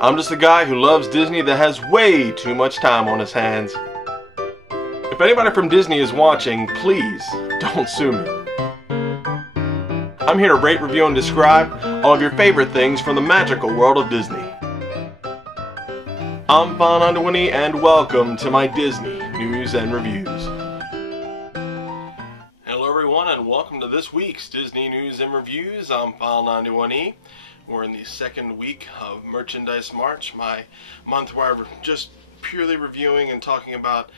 I'm just a guy who loves Disney that has way too much time on his hands. If anybody from Disney is watching, please don't sue me. I'm here to rate, review, and describe all of your favorite things from the magical world of Disney. I'm File91e and welcome to my Disney News and Reviews. Hello everyone and welcome to this week's Disney News and Reviews. I'm File91e. We're in the second week of Merchandise March, my month where I'm just purely reviewing and talking about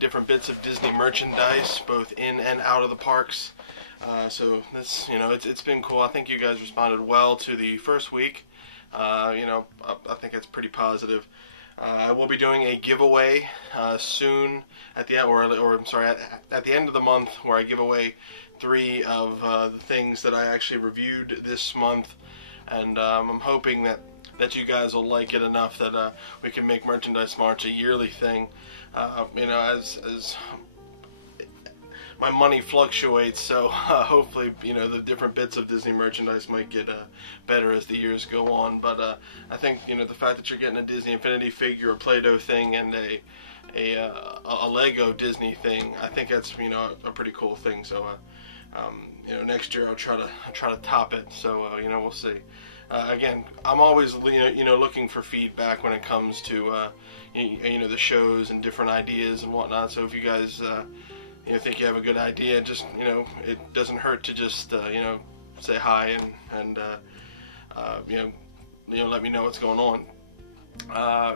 different bits of Disney merchandise, both in and out of the parks. So this, it's been cool. I think you guys responded well to the first week. I think it's pretty positive. I will be doing a giveaway soon at the at the end of the month, where I give away 3 of the things that I actually reviewed this month, and I'm hoping that you guys will like it enough that we can make Merchandise March a yearly thing. As my money fluctuates, so hopefully, the different bits of Disney merchandise might get better as the years go on. But I think, the fact that you're getting a Disney Infinity figure, a Play-Doh thing, and a Lego Disney thing, I think that's, a pretty cool thing. So, next year I'll try to top it. So, we'll see. Again, I'm always, looking for feedback when it comes to, the shows and different ideas and whatnot. So if you guys, think you have a good idea, just, it doesn't hurt to just, say hi and let me know what's going on.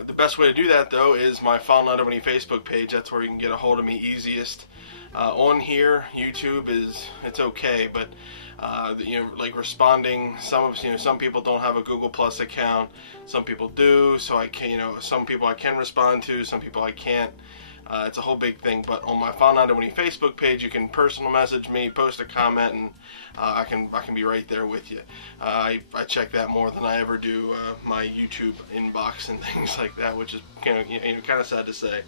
The best way to do that, though, is my File91e Facebook page. That's where you can get a hold of me easiest. On here, YouTube it's okay, but like responding, some people don't have a Google Plus account, some people do, so I can, some people I can respond to, some people I can't. It's a whole big thing. But on my File91e Facebook page, you can personal message me, post a comment, and I can be right there with you. I check that more than I ever do my YouTube inbox and things like that, which is kind of sad to say.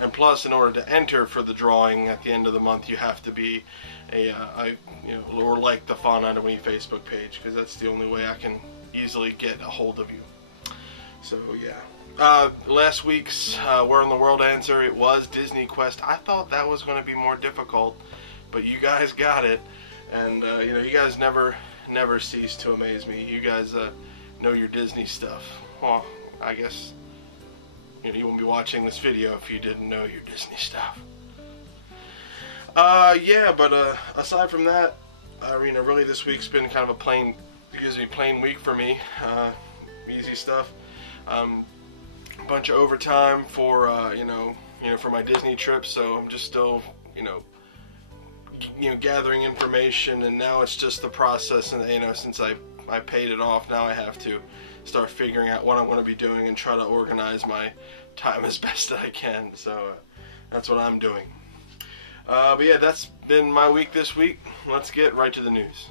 And plus, in order to enter for the drawing at the end of the month, you have to be or like the File91e Facebook page, because that's the only way I can easily get a hold of you. So yeah. Last week's Where in the World answer, it was Disney Quest. I thought that was going to be more difficult, but you guys got it, and you guys never cease to amaze me. You guys know your Disney stuff. Well, I guess you wouldn't be watching this video if you didn't know your Disney stuff. Yeah, but aside from that, really this week's been kind of a plain week for me. Easy stuff. Bunch of overtime for for my Disney trip, so I'm just still gathering information, and now it's just the process, and since I paid it off, now I have to start figuring out what I'm going to be doing and try to organize my time as best I can. So that's what I'm doing. But yeah, that's been my week this week. Let's get right to the news.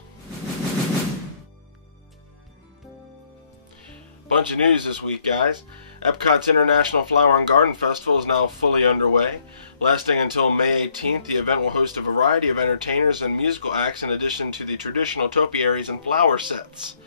Bunch of news this week, guys. Epcot's International Flower and Garden Festival is now fully underway. Lasting until May 18th, the event will host a variety of entertainers and musical acts in addition to the traditional topiaries and flower sets.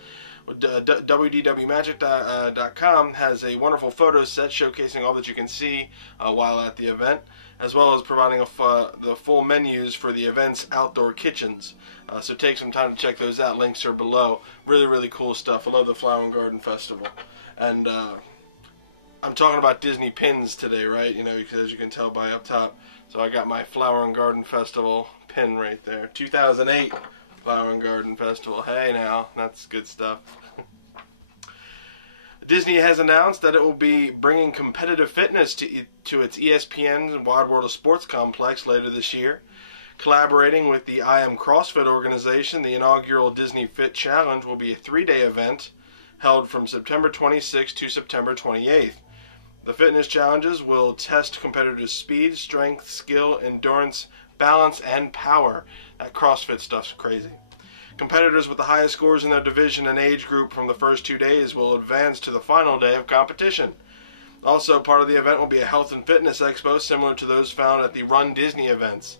WDWMagic.com has a wonderful photo set showcasing all that you can see while at the event, as well as providing the full menus for the event's outdoor kitchens. So take some time to check those out. Links are below. Really, really cool stuff. I love the Flower and Garden Festival. And I'm talking about Disney pins today, right? Because as you can tell by up top. So I got my Flower and Garden Festival pin right there. 2008 Flower and Garden Festival. Hey now, that's good stuff. Disney has announced that it will be bringing competitive fitness to its ESPN Wide World of Sports complex later this year. Collaborating with the I Am CrossFit organization, the inaugural Disney Fit Challenge will be a 3-day event held from September 26th to September 28th. The fitness challenges will test competitors' speed, strength, skill, endurance, balance, and power. That CrossFit stuff's crazy. Competitors with the highest scores in their division and age group from the first 2 days will advance to the final day of competition. Also, part of the event will be a health and fitness expo similar to those found at the Run Disney events.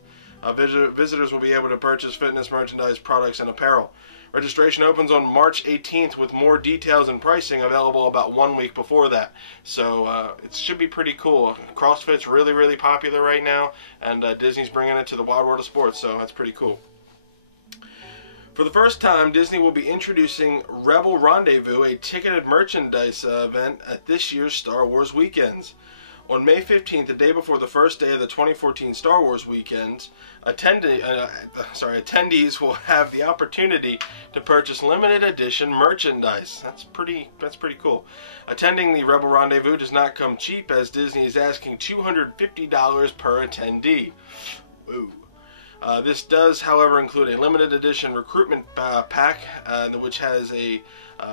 Visitors will be able to purchase fitness merchandise, products, and apparel. Registration opens on March 18th with more details and pricing available about 1 week before that. So it should be pretty cool. CrossFit's really, really popular right now, and Disney's bringing it to the wild world of sports, so that's pretty cool. For the first time, Disney will be introducing Rebel Rendezvous, a ticketed merchandise event at this year's Star Wars weekends. On May 15th, the day before the first day of the 2014 Star Wars weekends, attendees will have the opportunity to purchase limited edition merchandise. That's pretty cool. Attending the Rebel Rendezvous does not come cheap, as Disney is asking $250 per attendee. Ooh. This does, however, include a limited edition recruitment pack, which has a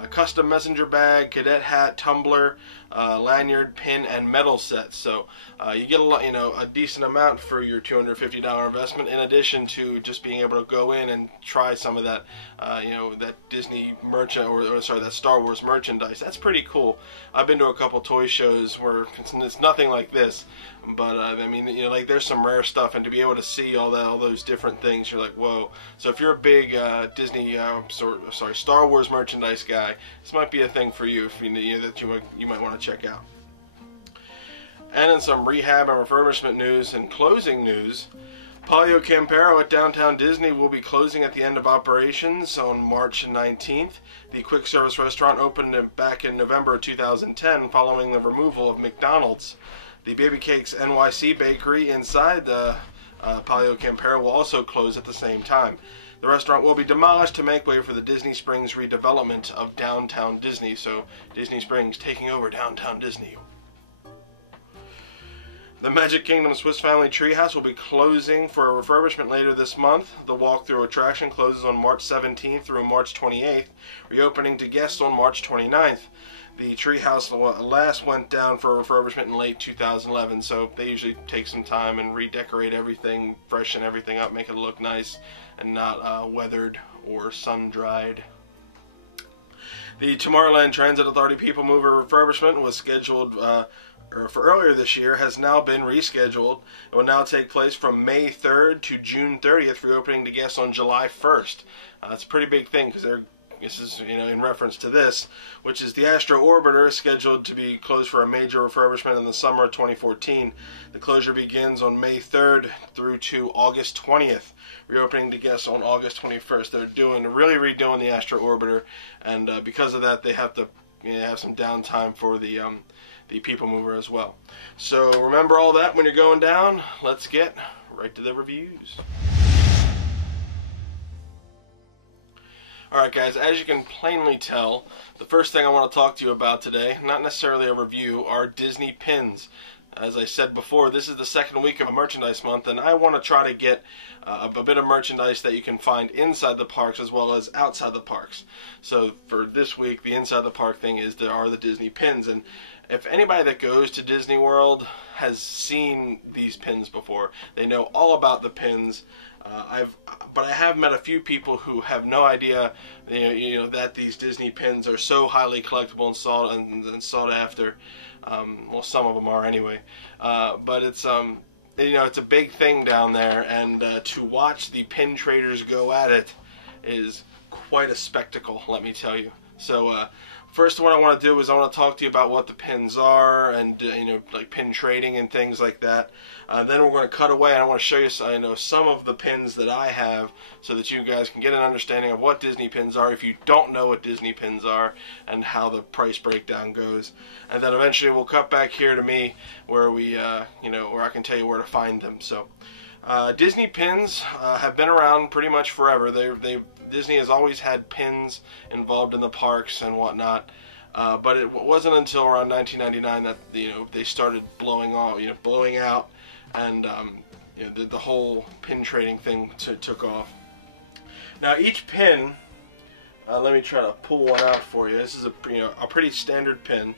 custom messenger bag, cadet hat, tumbler, lanyard, pin, and medal set. So you get a decent amount for your $250 investment, in addition to just being able to go in and try some of that, that Disney that Star Wars merchandise. That's pretty cool. I've been to a couple toy shows where it's nothing like this, but I mean, like, there's some rare stuff, and to be able to see all those different things, you're like, whoa. So if you're a big Star Wars merchandise guy, this might be a thing for you, if that you might want to check out. And in some rehab and refurbishment news and closing news, Pollo Campero at Downtown Disney will be closing at the end of operations on March 19th. The quick service restaurant opened back in November of 2010 following the removal of McDonald's. The Baby Cakes NYC bakery inside the Pollo Campero will also close at the same time. The restaurant will be demolished to make way for the Disney Springs redevelopment of Downtown Disney. So Disney Springs taking over Downtown Disney. The Magic Kingdom Swiss Family Treehouse will be closing for a refurbishment later this month. The walkthrough attraction closes on March 17th through March 28th, reopening to guests on March 29th. The treehouse last went down for refurbishment in late 2011, so they usually take some time and redecorate everything, freshen everything up, make it look nice and not weathered or sun-dried. The Tomorrowland Transit Authority People Mover refurbishment was scheduled for earlier this year, has now been rescheduled. It will now take place from May 3rd to June 30th, reopening to guests on July 1st. It's a pretty big thing, because this is, in reference to this, which is the Astro Orbiter, scheduled to be closed for a major refurbishment in the summer of 2014. The closure begins on May 3rd through to August 20th, reopening to guests on August 21st. They're really redoing the Astro Orbiter, and because of that, they have to have some downtime for the People Mover as well. So remember all that when you're going down. Let's get right to the reviews. Alright guys, as you can plainly tell, the first thing I want to talk to you about today, not necessarily a review, are Disney pins. As I said before, this is the second week of merchandise month, and I want to try to get a bit of merchandise that you can find inside the parks as well as outside the parks. So for this week, the inside the park thing are the Disney pins, and if anybody that goes to Disney World has seen these pins before, they know all about the pins. But I have met a few people who have no idea, that these Disney pins are so highly collectible and sought after. Well, some of them are anyway. But it's it's a big thing down there, and to watch the pin traders go at it is quite a spectacle, let me tell you. So first, what I want to do is I want to talk to you about what the pins are, and like pin trading and things like that. Then we're going to cut away, and I want to show you some of the pins that I have, so that you guys can get an understanding of what Disney pins are if you don't know what Disney pins are, and how the price breakdown goes. And then eventually we'll cut back here to me, where we where I can tell you where to find them. So Disney pins have been around pretty much forever. Disney has always had pins involved in the parks and whatnot, but it wasn't until around 1999 that they started blowing out, and the whole pin trading thing took off. Now each pin, let me try to pull one out for you. This is a pretty standard pin.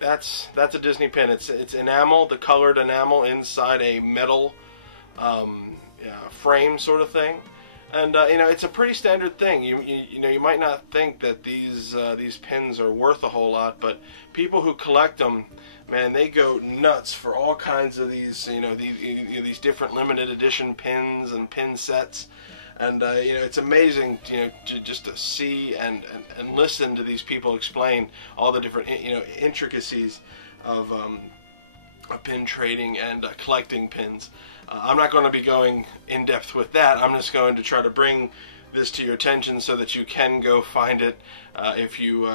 That's a Disney pin. It's enamel, the colored enamel inside a metal frame sort of thing, and it's a pretty standard thing. You might not think that these pins are worth a whole lot, but people who collect them, man, they go nuts for all kinds of these these different limited edition pins and pin sets. And it's amazing, just to see and listen to these people explain all the different, intricacies of pin trading and collecting pins. I'm not going to be going in depth with that. I'm just going to try to bring this to your attention so that you can go find it if you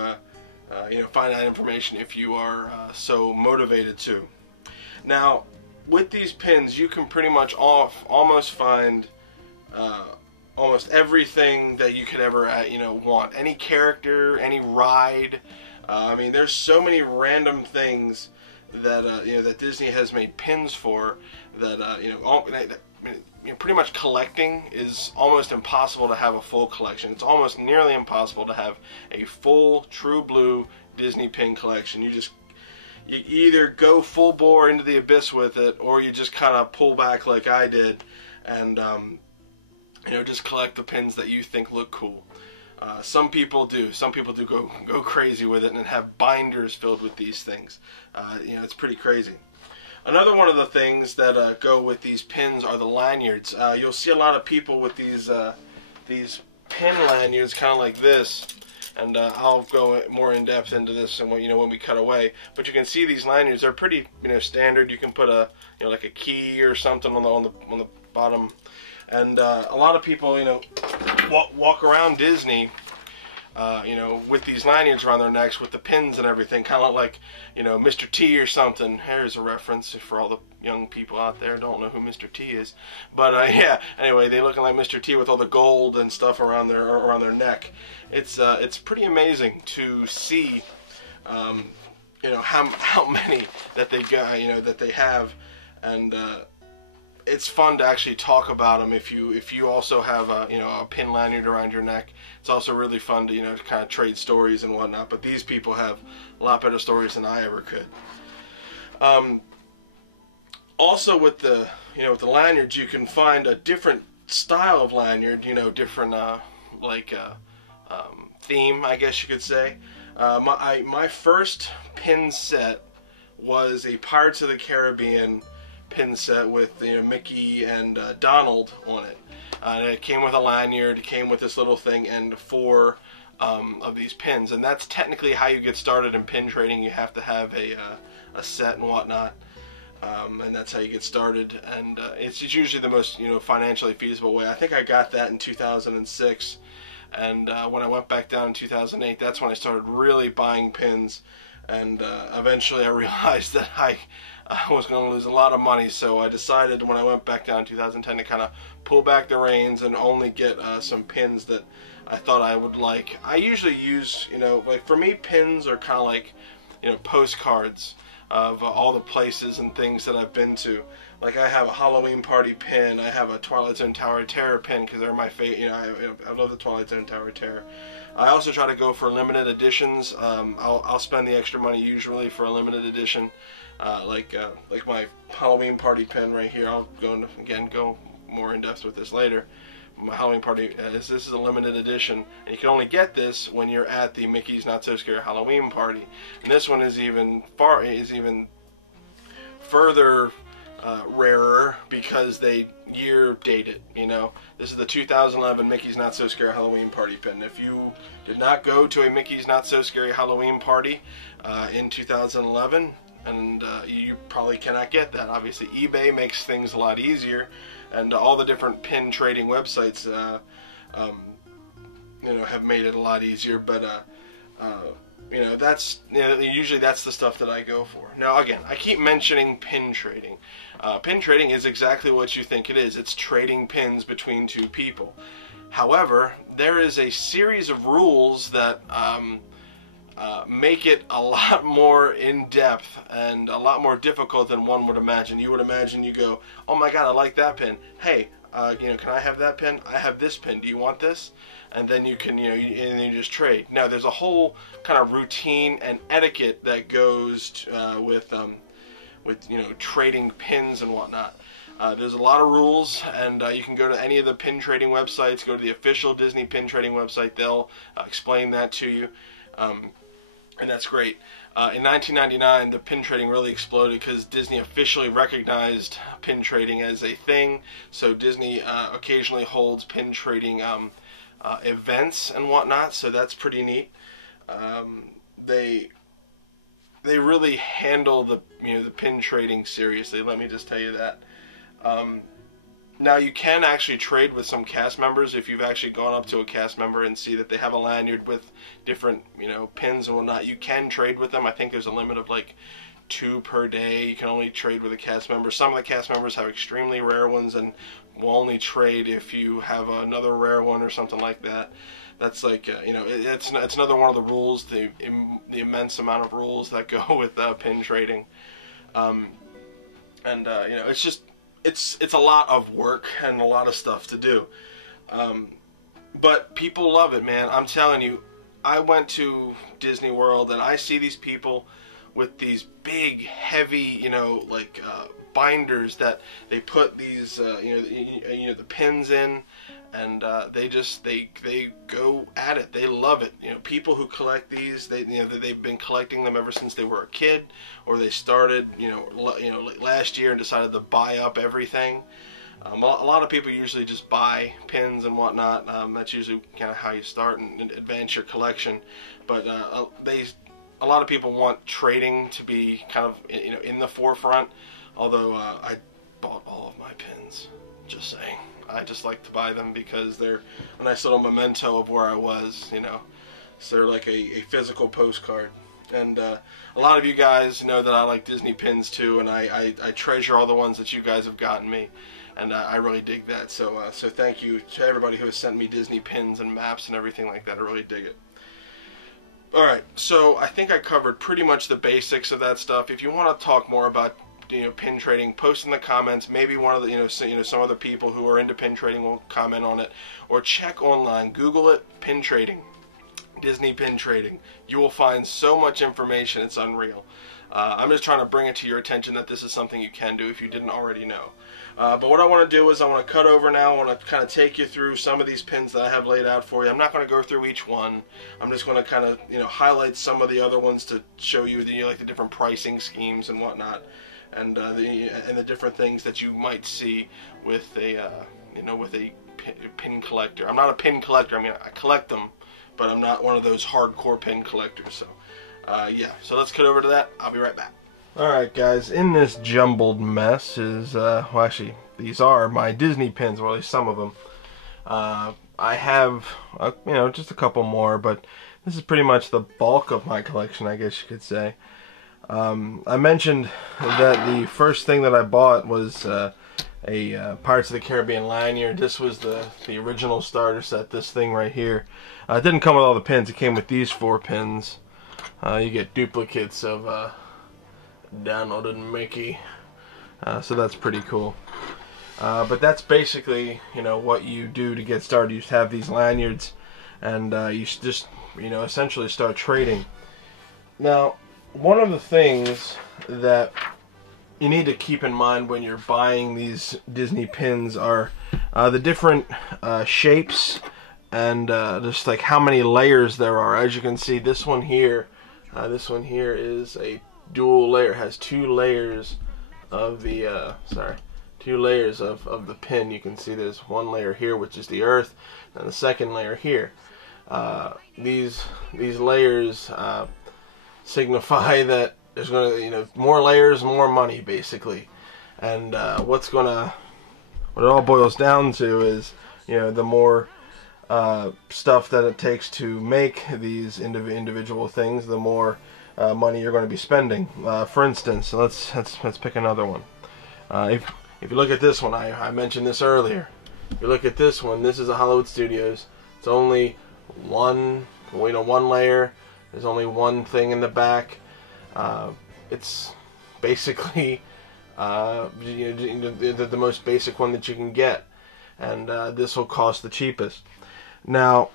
find that information if you are so motivated to. Now, with these pins, you can pretty much almost find almost everything that you could ever want. Any character, any ride. I mean, there's so many random things that that Disney has made pins for that pretty much collecting is almost impossible to have a full collection. It's almost nearly impossible to have a full true blue Disney pin collection. You either go full bore into the abyss with it, or you just kind of pull back like I did and just collect the pins that you think look cool. Some people do go crazy with it and have binders filled with these things. It's pretty crazy. Another one of the things that go with these pins are the lanyards. You'll see a lot of people with these pin lanyards, kind of like this, and I'll go more in depth into this and when we cut away. But you can see these lanyards are pretty standard. You can put a like a key or something on the bottom, and a lot of people walk around Disney with these lanyards around their necks with the pins and everything, kind of like, Mr. T or something. Here's a reference for all the young people out there who don't know who Mr. T is. But yeah, anyway, they looking like Mr. T with all the gold and stuff around their neck. It's pretty amazing to see, how many that they got, that they have, and it's fun to actually talk about them if you also have a pin lanyard around your neck. It's also really fun to to kind of trade stories and whatnot. But these people have a lot better stories than I ever could. Also with the with the lanyards, you can find a different style of lanyard. Different theme, I guess you could say. My first pin set was a Pirates of the Caribbean pin set with Mickey and Donald on it. And it came with a lanyard, it came with this little thing, and 4 of these pins. And that's technically how you get started in pin trading. You have to have a set and whatnot, and that's how you get started. And it's usually the most financially feasible way. I think I got that in 2006, and when I went back down in 2008, that's when I started really buying pins. And eventually I realized that I was going to lose a lot of money, so I decided when I went back down in 2010 to kind of pull back the reins and only get some pins that I thought I would like. I usually use, like for me, pins are kind of like, postcards of all the places and things that I've been to. Like I have a Halloween Party pin, I have a Twilight Zone Tower of Terror pin because they're my favorite. I love the Twilight Zone Tower of Terror. I also try to go for limited editions. I'll spend the extra money usually for a limited edition, like my Halloween Party pin right here. I'll go more in depth with this later. My Halloween Party, this is a limited edition, and you can only get this when you're at the Mickey's Not So Scary Halloween Party. And this one is even further rarer because they year date it. This is the 2011 Mickey's Not So Scary Halloween Party pin. If you did not go to a Mickey's Not So Scary Halloween Party in 2011, and you probably cannot get that. Obviously, eBay makes things a lot easier, and all the different pin trading websites, have made it a lot easier. But that's usually that's the stuff that I go for. Now, again, I keep mentioning pin trading. Pin trading is exactly what you think it is. It's trading pins between 2 people. However, there is a series of rules that make it a lot more in-depth and a lot more difficult than one would imagine. You would imagine you go, oh my god, I like that pin. Hey, can I have that pin? I have this pin. Do you want this? And then you can, and then you just trade. Now, there's a whole kind of routine and etiquette that goes with trading pins and whatnot. There's a lot of rules, and you can go to any of the pin trading websites. Go to the official Disney pin trading website. They'll explain that to you. and that's great. In 1999, the pin trading really exploded because Disney officially recognized pin trading as a thing. So Disney occasionally holds pin trading events and whatnot. So that's pretty neat. They really handle the the pin trading seriously. Let me just tell you that. Now you can actually trade with some cast members if you've actually gone up to a cast member and see that they have a lanyard with different pins and whatnot. You can trade with them. I think there's a limit of like 2 per day. You can only trade with a cast member. Some of the cast members have extremely rare ones and will only trade if you have another rare one or something like that. That's like it's another one of the rules, the immense amount of rules that go with pin trading, it's just it's a lot of work and a lot of stuff to do, but people love it, man. I'm telling you, I went to Disney World and I see these people with these big, heavy, binders that they put these, the pins in, and they go at it. They love it. People who collect these, they've been collecting them ever since they were a kid, or they started, like last year and decided to buy up everything. A lot of people usually just buy pins and whatnot. That's usually kind of how you start and advance your collection. But a lot of people want trading to be kind of in the forefront. Although I bought all of my pins, just saying. I just like to buy them because they're a nice little memento of where I was, So they're like a physical postcard. And a lot of you guys know that I like Disney pins too, and I treasure all the ones that you guys have gotten me. And I really dig that. So thank you to everybody who has sent me Disney pins and maps and everything like that. I really dig it. Alright, so I think I covered pretty much the basics of that stuff. If you want to talk more about pin trading, post in the comments. Maybe one of the some other people who are into pin trading will comment on it, or check online, Google it, pin trading, Disney pin trading. You will find so much information, it's unreal. I'm just trying to bring it to your attention that this is something you can do if you didn't already know. But what I want to do is I want to cut over now. I want to kind of take you through some of these pins that I have laid out for you. I'm not going to go through each one. I'm just going to kind of highlight some of the other ones to show you the different pricing schemes and whatnot. And the different things that you might see with a pin collector. I'm not a pin collector. I mean, I collect them, but I'm not one of those hardcore pin collectors. So yeah, so let's cut over to that. I'll be right back. Alright guys, in this jumbled mess is, well actually, these are my Disney pins, or at least some of them. I have, just a couple more, but this is pretty much the bulk of my collection, I guess you could say. I mentioned that the first thing that I bought was a Pirates of the Caribbean lanyard. This was the original starter set, this thing right here. It didn't come with all the pins, it came with these 4 pins. You get duplicates of Donald and Mickey, so that's pretty cool. But that's basically, what you do to get started. You just have these lanyards, and you just, essentially start trading. Now, one of the things that you need to keep in mind when you're buying these Disney pins are the different shapes and just like how many layers there are. As you can see, this one here is a dual layer. It has 2 layers of the 2 layers of the pin. You can see there's one layer here, which is the earth, and the second layer here. These layers signify that there's gonna, more layers, more money, basically. And what it all boils down to is, the more stuff that it takes to make these individual things, the more money you're going to be spending. For instance, let's pick another one. If you look at this one, I mentioned this earlier. If you look at this one, this is a Hollywood Studios. It's only one layer. There's only one thing in the back. It's basically the most basic one that you can get, and this will cost the cheapest. Now,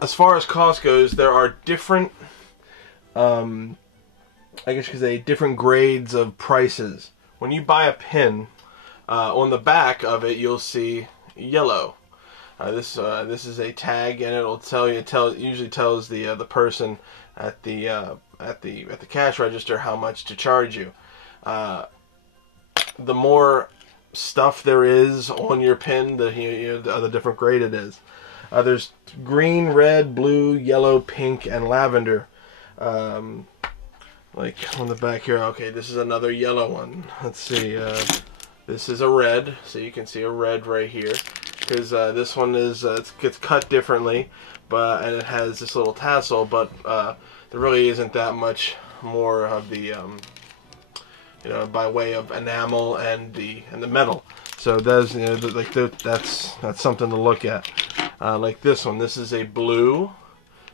as far as cost goes, there are different, I guess you could say, different grades of prices. When you buy a pin, on the back of it, you'll see yellow. This is a tag, and it'll tell you. It usually tells the person at the cash register how much to charge you. The more stuff there is on your pin, the different grade it is. There's green, red, blue, yellow, pink, and lavender. Like on the back here. Okay, this is another yellow one. Let's see. This is a red, so you can see a red right here. Because this one is it gets cut differently, and it has this little tassel, but there really isn't that much more of the by way of enamel and the metal. So that's that's something to look at. Like this one, this is a blue.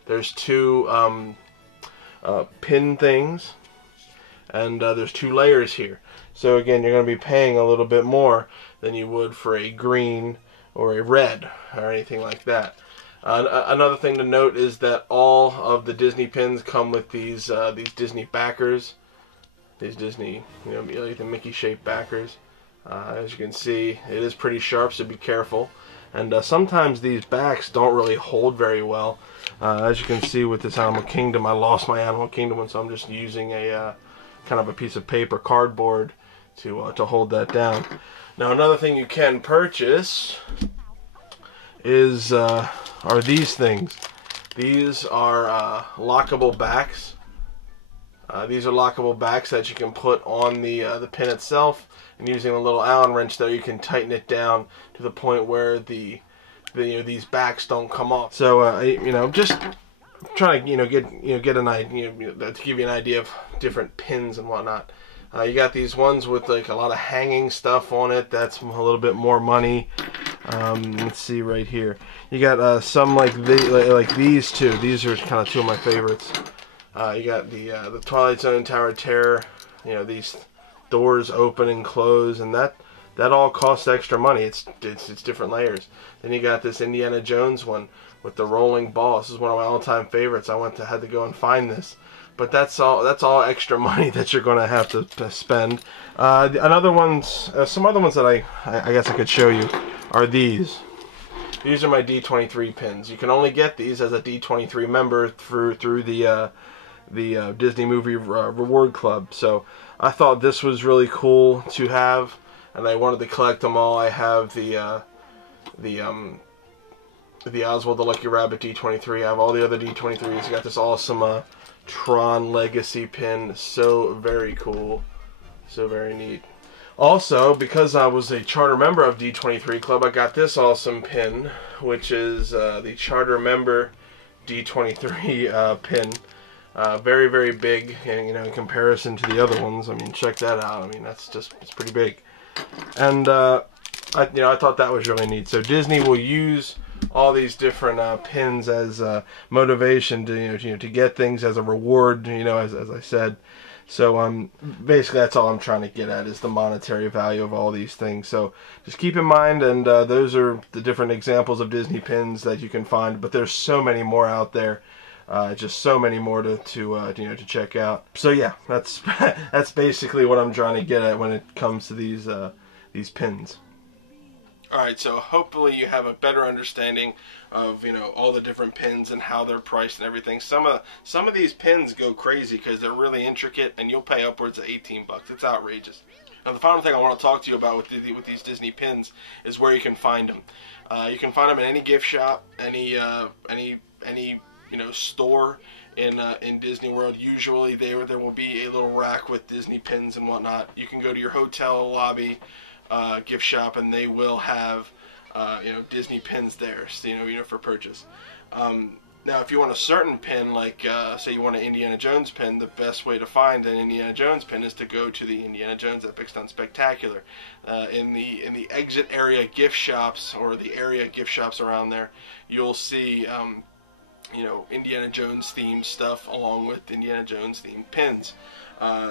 There's two pin things, and there's 2 layers here. So again, you're going to be paying a little bit more than you would for a green or a red or anything like that. Another thing to note is that all of the Disney pins come with these Disney backers, these Disney, the Mickey shaped backers. As you can see, it is pretty sharp, so be careful. And sometimes these backs don't really hold very well. As you can see with this Animal Kingdom, I lost my Animal Kingdom one, so I'm just using a kind of a piece of paper, cardboard, to hold that down. Now another thing you can purchase is are these things. These are lockable backs. These are lockable backs that you can put on the pin itself, and using a little Allen wrench there, you can tighten it down to the point where these backs don't come off. So just trying to get an idea, to give you an idea of different pins and whatnot. You got these ones with like a lot of hanging stuff on it. That's a little bit more money. Let's see right here. You got some like these two. These are kind of 2 of my favorites. You got the Twilight Zone Tower of Terror. These doors open and close, and that all costs extra money. It's different layers. Then you got this Indiana Jones one with the rolling ball. This is one of my all-time favorites. I had to go and find this. But that's all extra money that you're going to have to spend. Some other ones that I guess I could show you are these. These are my D23 pins. You can only get these as a D23 member through the Disney Movie Reward Club. So I thought this was really cool to have, and I wanted to collect them all. I have the Oswald the Lucky Rabbit D23. I have all the other D23s. I got this awesome Tron Legacy pin. So very cool. So very neat. Also, because I was a charter member of D23 Club, I got this awesome pin, which is the charter member D23 pin. Very, very big, and in comparison to the other ones. I mean, check that out. I mean, it's pretty big. And I thought that was really neat. So Disney will use all these different pins as motivation to get things as a reward. As I said. So basically, that's all I'm trying to get at, is the monetary value of all these things. So just keep in mind, and those are the different examples of Disney pins that you can find. But there's so many more out there. Just so many more to check out. So yeah, that's that's basically what I'm trying to get at when it comes to these pins. Alright, so hopefully you have a better understanding of all the different pins and how they're priced and everything. Some of these pins go crazy because they're really intricate, and you'll pay upwards of $18. It's outrageous. Now the final thing I want to talk to you about with these Disney pins is where you can find them. You can find them in any gift shop, any store in Disney World. Usually there will be a little rack with Disney pins and whatnot. You can go to your hotel lobby gift shop, and they will have Disney pins there, so, for purchase. Now if you want a certain pin, like say you want an Indiana Jones pin, the best way to find an Indiana Jones pin is to go to the Indiana Jones Epic Stunt Spectacular. In the exit area gift shops, or the area gift shops around there, you'll see Indiana Jones themed stuff along with Indiana Jones themed pins.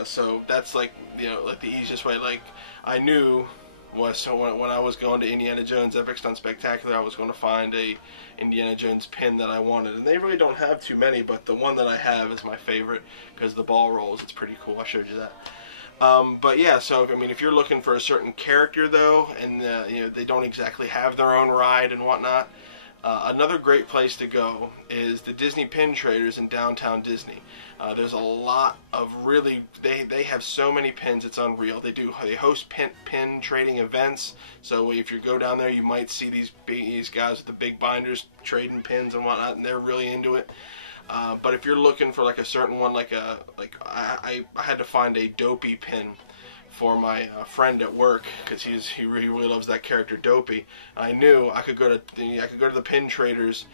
So that's like the easiest way. Like I knew when I was going to Indiana Jones Epic Stunt Spectacular, I was going to find a Indiana Jones pin that I wanted, and they really don't have too many, but the one that I have is my favorite because the ball rolls. It's pretty cool. I showed you that. But yeah, so I mean, if you're looking for a certain character though, and they don't exactly have their own ride and whatnot, Another great place to go is the Disney Pin Traders in downtown Disney. There's a lot of really, they have so many pins, it's unreal. They host pin trading events, so if you go down there you might see these guys with the big binders trading pins and whatnot, and they're really into it. But if you're looking for like a certain one, I had to find a Dopey pin for my friend at work, because he really loves that character Dopey. I knew I could go to the Pin Traders,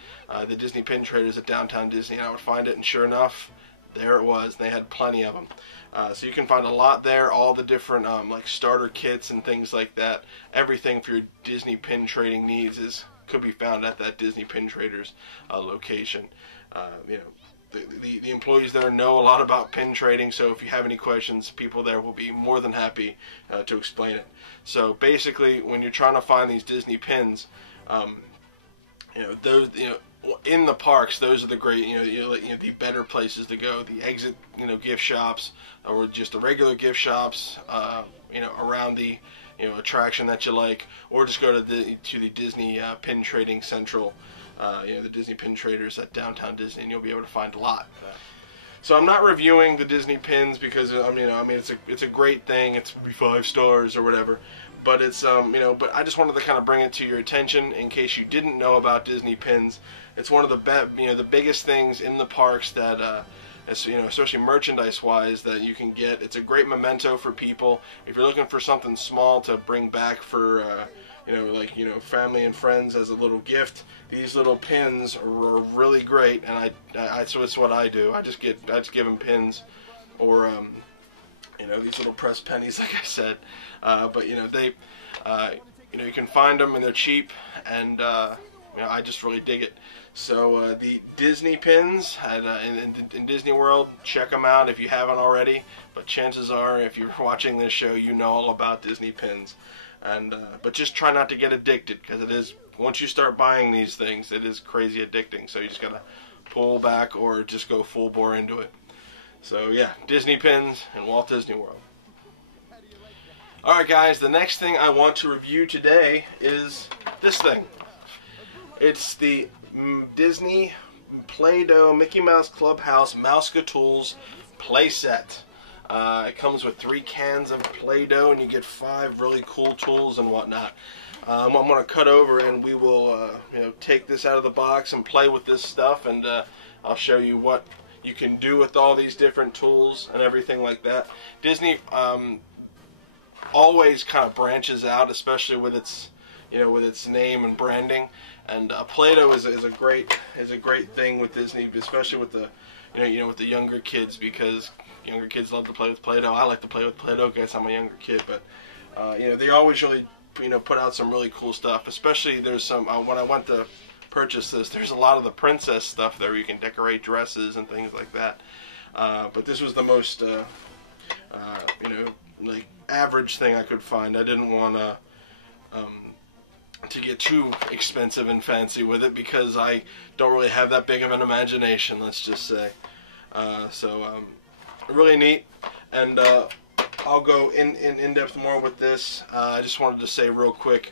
the Disney Pin Traders at downtown Disney, and I would find it, and sure enough, there it was. They had plenty of them. So you can find a lot there, all the different like starter kits and things like that. Everything for your Disney pin trading needs could be found at that Disney Pin Traders location. You know, the employees there know a lot about pin trading, so if you have any questions, people there will be more than happy to explain it. So basically, when you're trying to find these Disney pins, in the parks, those are the great, the better places to go. The exit, gift shops, or just the regular gift shops, around the, attraction that you like, or just go to the Disney Pin Trading Central. The Disney Pin Traders at downtown Disney, and you'll be able to find a lot. So I'm not reviewing the Disney pins because it's a great thing. It's 5 stars or whatever, but it's but I just wanted to kind of bring it to your attention in case you didn't know about Disney pins. It's one of the biggest things in the parks that especially merchandise-wise, that you can get. It's a great memento for people if you're looking for something small to bring back for family and friends as a little gift. These little pins are really great, and so it's what I do. I just give them pins, or these little pressed pennies, like I said. But you can find them and they're cheap, and I just really dig it. So the Disney pins in Disney World, check them out if you haven't already. But chances are, if you're watching this show, you know all about Disney pins. And but just try not to get addicted, because it is, once you start buying these things, it is crazy addicting. So you just gotta pull back or just go full bore into it. So yeah, Disney pins and Walt Disney World. Alright guys, the next thing I want to review today is this thing. It's the Disney Play-Doh Mickey Mouse Clubhouse Mousketools Playset. It comes with 3 cans of Play-Doh, and you get 5 really cool tools and whatnot. I'm going to cut over, and we will take this out of the box and play with this stuff, and I'll show you what you can do with all these different tools and everything like that. Disney always kind of branches out, especially with its name and branding. And Play-Doh is a great thing with Disney, especially with the with the younger kids, because younger kids love to play with Play-Doh. I like to play with Play-Doh because I'm a younger kid, but they always really put out some really cool stuff. Especially there's some when I went to purchase this, there's a lot of the princess stuff there. You can decorate dresses and things like that. But this was the most like average thing I could find. I didn't want to get too expensive and fancy with it, because I don't really have that big of an imagination, let's just say. Really neat, and I'll go in depth more with this. I just wanted to say real quick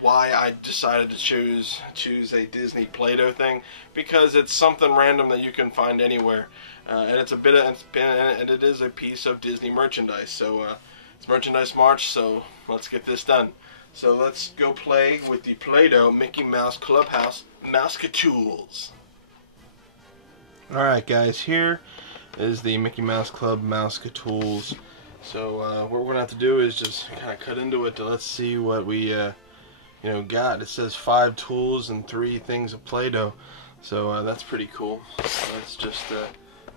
why I decided to choose a Disney Play-Doh thing, because it's something random that you can find anywhere, and it is a piece of Disney merchandise. So it's Merchandise March, so let's get this done. So let's go play with the Play-Doh Mickey Mouse Clubhouse Mousketools. Alright guys, here is the Mickey Mouse Club Mousketools. So what we're going to have to do is just kind of cut into it to let's see what we got. It says 5 tools and 3 things of Play-Doh. So that's pretty cool. So let's just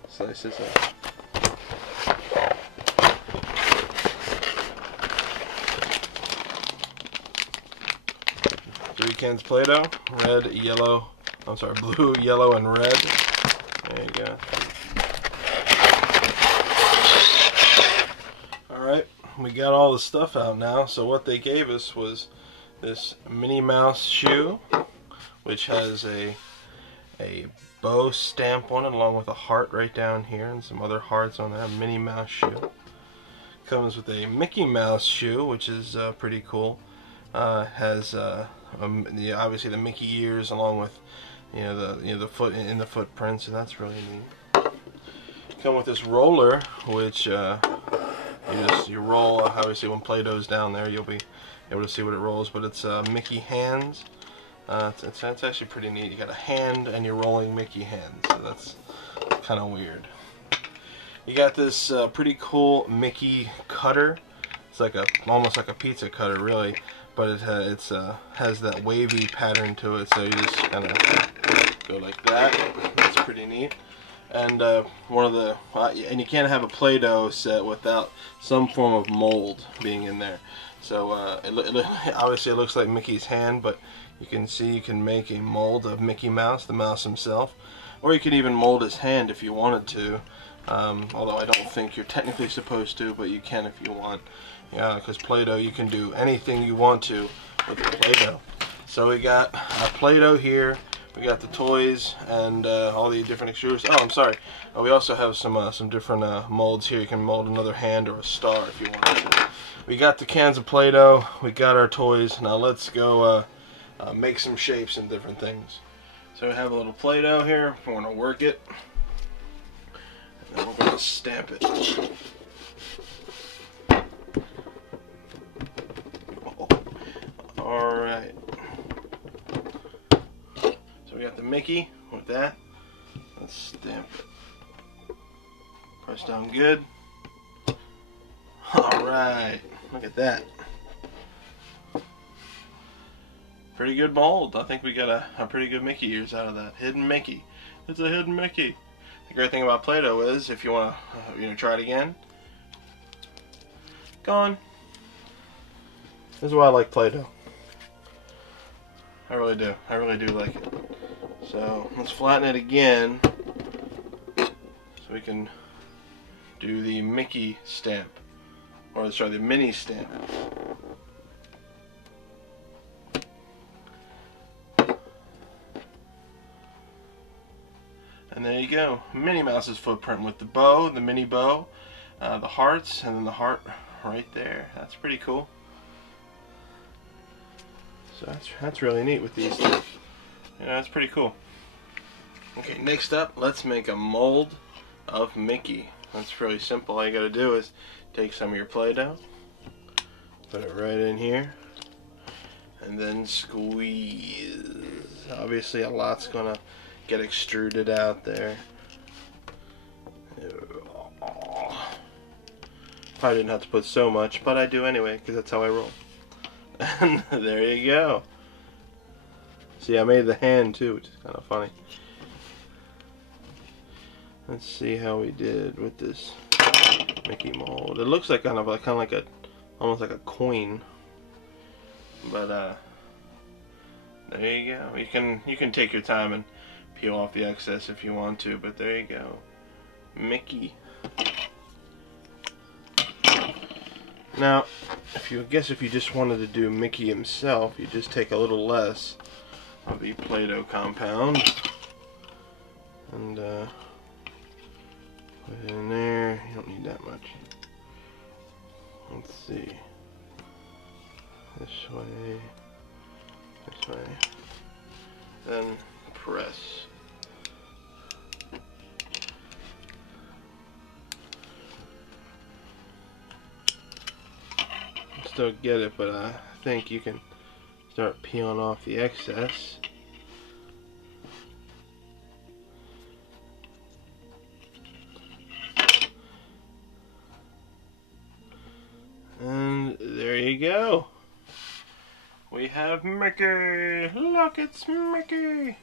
slice this up. 3 cans Play-Doh, blue, yellow, and red. There you go. Alright, we got all the stuff out now. So what they gave us was this Minnie Mouse shoe, which has a bow stamp on it, along with a heart right down here, and some other hearts on that. Minnie Mouse shoe. Comes with a Mickey Mouse shoe, which is pretty cool. Has a obviously the Mickey ears, along with the foot in the footprints, and that's really neat. Come with this roller, which you roll. Obviously, when Play-Doh's down there, you'll be able to see what it rolls. But it's Mickey hands. It's actually pretty neat. You got a hand and you're rolling Mickey hands. So that's kind of weird. You got this pretty cool Mickey cutter. It's like almost like a pizza cutter, really, but it has that wavy pattern to it. So you just kind of go like that. That's pretty neat. And and you can't have a Play-Doh set without some form of mold being in there. So obviously it looks like Mickey's hand, but you can see you can make a mold of Mickey Mouse, the mouse himself, or you could even mold his hand if you wanted to. Although I don't think you're technically supposed to, but you can if you want. Yeah, because Play-Doh, you can do anything you want to with Play-Doh. So we got our Play-Doh here. We got the toys and all the different extruders. Oh, I'm sorry. We also have some different molds here. You can mold another hand or a star if you wanted to. We got the cans of Play-Doh. We got our toys. Now let's go make some shapes and different things. So we have a little Play-Doh here. We're going to work it. And then we're going to stamp it. Alright. So we got the Mickey with that. Let's stamp it. Press down good. Alright. Look at that. Pretty good mold. I think we got a pretty good Mickey ears out of that. Hidden Mickey. It's a hidden Mickey. The great thing about Play-Doh is, if you want to try it again, gone. This is why I like Play-Doh. I really do. I really do like it. So let's flatten it again so we can do the Mickey stamp. Or sorry, the mini stamp. And there you go. Minnie Mouse's footprint with the bow, the mini bow, the hearts, and then the heart right there. That's pretty cool. So that's really neat with these two. That's pretty cool. Okay, next up, let's make a mold of Mickey. That's really simple. All you gotta do is take some of your Play-Doh, put it right in here, and then squeeze. Obviously a lot's gonna get extruded out there. Probably didn't have to put so much, but I do anyway, because that's how I roll. And there you go. See, I made the hand too, which is kind of funny. Let's see how we did with this Mickey mold. It looks like almost like a coin. But there you go. You can take your time and peel off the excess if you want to, but there you go. Mickey. Now, if you just wanted to do Mickey himself, you just take a little less of the Play-Doh compound and put it in there. You don't need that much. Let's see. This way. This way. Then press. Still get it, but I think you can start peeling off the excess. And there you go. We have Mickey. Look, it's Mickey.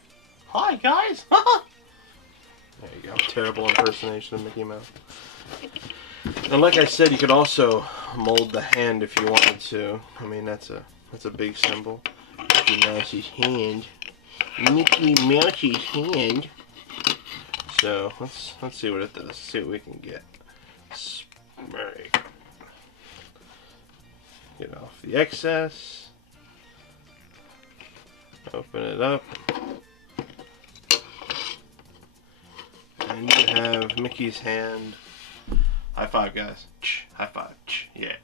Hi, guys. There you go. Terrible impersonation of Mickey Mouse. And like I said, you could also mold the hand if you wanted to. I mean, that's a big symbol. Mickey Mouse's hand. Mickey Mouse's hand. So let's see what it does. Let's see what we can get. Spray. Get off the excess. Open it up. And you have Mickey's hand. High five, guys. High five. Yeah.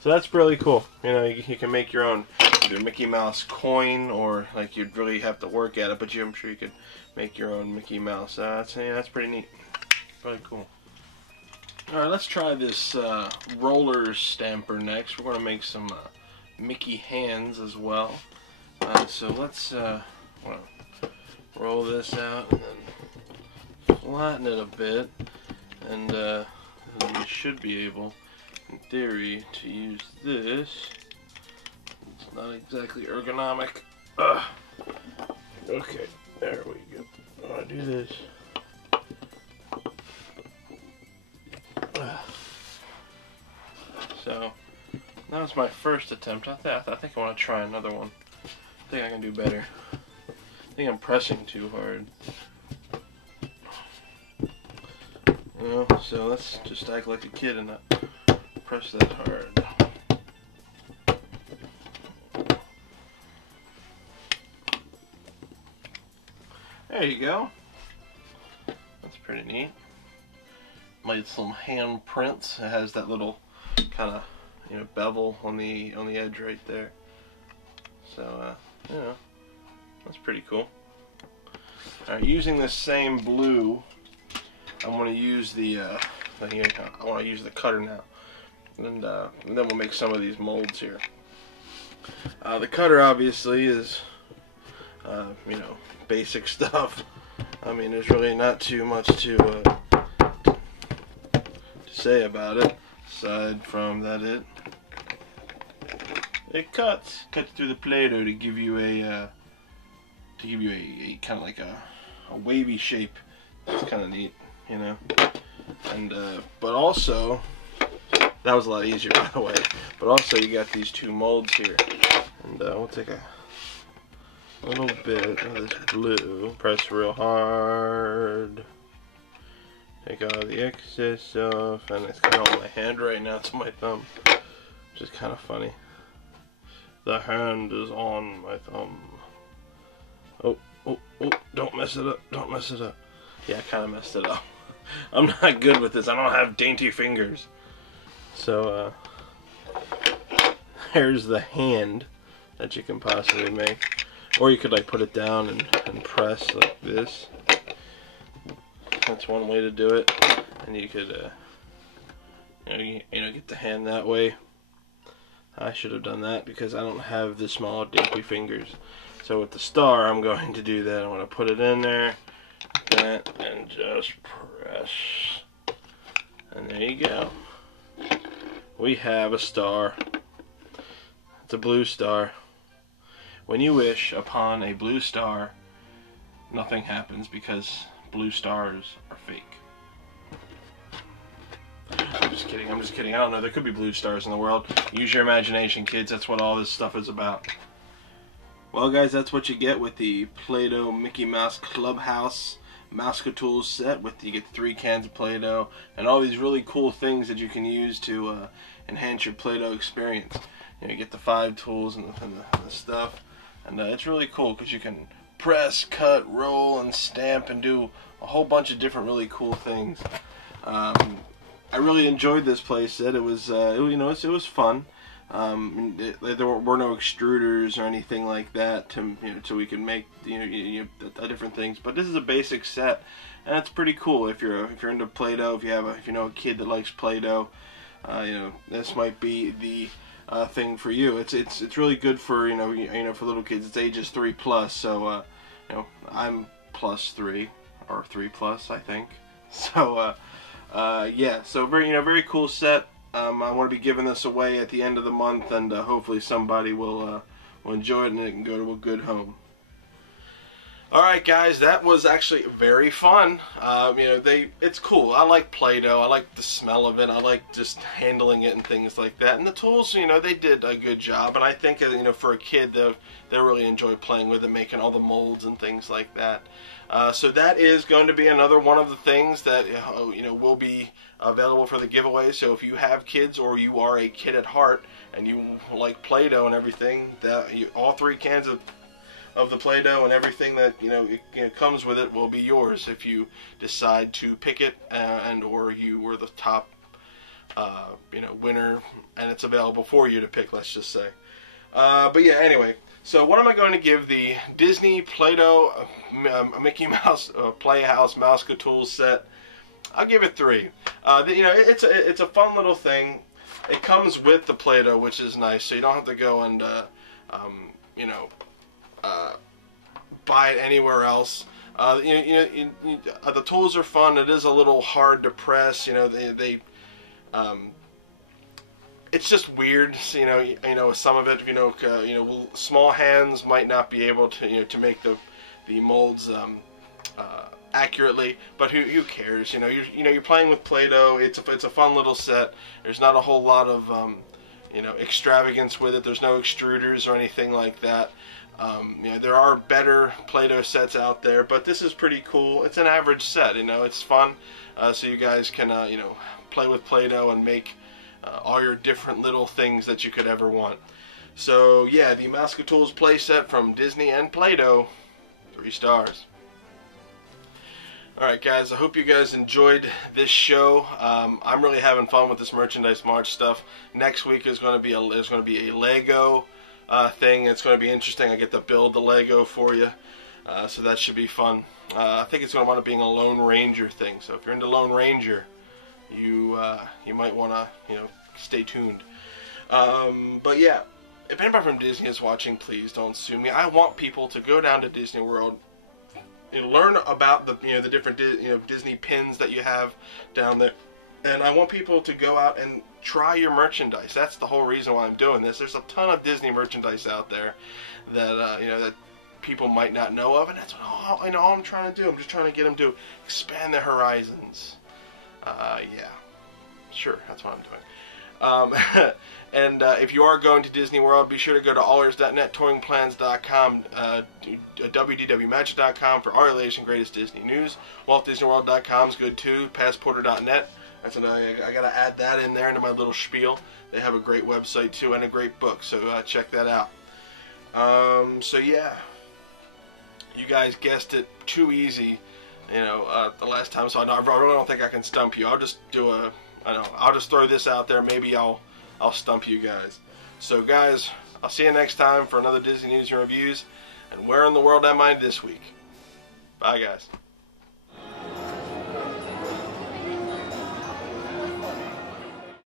So that's really cool. You can make your own either Mickey Mouse coin or like you'd really have to work at it, but I'm sure you could make your own Mickey Mouse. That's pretty neat. Pretty cool. Alright, let's try this roller stamper next. We're going to make some Mickey hands as well. So let's roll this out and then flatten it a bit. And we should be able, in theory, to use this. It's not exactly ergonomic. Okay, there we go. I'm going to do this. So, that was my first attempt. I think I want to try another one. I think I can do better. I think I'm pressing too hard. You know, so let's just act like a kid and not press that hard. There you go. That's pretty neat. Made some hand prints. It has that little kind of, you know, bevel on the edge right there. So you know, that's pretty cool. Alright, using this same blue, I'm going to use the I want to use the cutter now, and then we'll make some of these molds here. The cutter obviously is you know, basic stuff. I mean, there's really not too much to say about it, aside from that it cuts through the Play-Doh to give you a kind of like a wavy shape. It's kind of neat, you know. And but also, that was a lot easier, by the way. But also, you got these two molds here, and we'll take a little bit of this blue, press real hard, take all the excess off, and it's kind of on my hand right now. It's on my thumb, which is kind of funny. The hand is on my thumb. Oh, don't mess it up, don't mess it up. Yeah, I kind of messed it up. I'm not good with this. I don't have dainty fingers. So, here's the hand that you can possibly make. Or you could like put it down and press like this. That's one way to do it. And you could, you know, get the hand that way. I should have done that because I don't have the small dainty fingers. So with the star, I'm going to do that. I'm going to put it in there, that, and just press. And there you go. We have a star. It's a blue star. When you wish upon a blue star, nothing happens because blue stars are fake. I'm just kidding, I'm just kidding. I don't know, there could be blue stars in the world. Use your imagination, kids. That's what all this stuff is about. Well, guys, that's what you get with the Play-Doh Mickey Mouse Clubhouse Mousketools set. You get 3 cans of Play-Doh and all these really cool things that you can use to enhance your Play-Doh experience. You know, you get the 5 tools and the stuff. And it's really cool because you can press, cut, roll, and stamp and do a whole bunch of different really cool things. I really enjoyed this playset. It was, you know, it was fun. There were no extruders or anything like that to, you know, so we can make, you know, different things. But this is a basic set, and it's pretty cool if you're into Play-Doh. If you know a kid that likes Play-Doh, you know, this might be the thing for you. It's really good for you know for little kids. It's ages 3+. So you know, I'm +3 or 3+, I think. So yeah, so very cool set. I want to be giving this away at the end of the month, and hopefully somebody will enjoy it and it can go to a good home. Alright guys, that was actually very fun. You know, it's cool. I like Play-Doh. I like the smell of it. I like just handling it and things like that. And the tools, you know, they did a good job. And I think, you know, for a kid, they'll really enjoy playing with it, making all the molds and things like that. So that is going to be another one of the things that, you know, will be available for the giveaway. So if you have kids or you are a kid at heart and you like Play-Doh and everything, all 3 cans of the Play-Doh and everything that comes with it will be yours if you decide to pick it, and or you were the top winner and it's available for you to pick, let's just say. But yeah, anyway. So what am I going to give the Disney Play-Doh Mickey Mouse Playhouse Mousketools set? I'll give it 3. You know, it's a fun little thing. It comes with the Play-Doh, which is nice, so you don't have to go and you know, buy it anywhere else. The tools are fun. It is a little hard to press. You know, it's just weird. You know, some of it. You know, small hands might not be able to to make the molds accurately. But who cares? You know, you're playing with Play-Doh. It's a fun little set. There's not a whole lot of you know, extravagance with it. There's no extruders or anything like that. You know, there are better Play-Doh sets out there, but this is pretty cool. It's an average set, you know, it's fun, so you guys can, you know, play with Play-Doh and make all your different little things that you could ever want. So, yeah, the Mousketools playset from Disney and Play-Doh, 3 stars. Alright guys, I hope you guys enjoyed this show. I'm really having fun with this Merchandise March stuff. Next week is going to be a Lego thing. It's going to be interesting. I get to build the Lego for you, so that should be fun. I think it's going to wind up being a Lone Ranger thing. So if you're into Lone Ranger, you might want to stay tuned. But yeah, if anybody from Disney is watching, please don't sue me. I want people to go down to Disney World and learn about the different Disney pins that you have down there. And I want people to go out and try your merchandise. That's the whole reason why I'm doing this. There's a ton of Disney merchandise out there that that people might not know of, and that's what all I'm trying to do. I'm just trying to get them to expand their horizons. Yeah, sure, that's what I'm doing. And if you are going to Disney World, be sure to go to allears.net, touringplans.com, wdwmagic.com for all your latest and greatest Disney news. WaltDisneyWorld.com is good too. Passporter.net. I got to add that in there into my little spiel. They have a great website too and a great book, so check that out. So yeah, you guys guessed it, too easy. The last time, so I really don't think I can stump you. I'll just do I'll just throw this out there. Maybe I'll stump you guys. So guys, I'll see you next time for another Disney News and Reviews. And where in the world am I this week? Bye guys.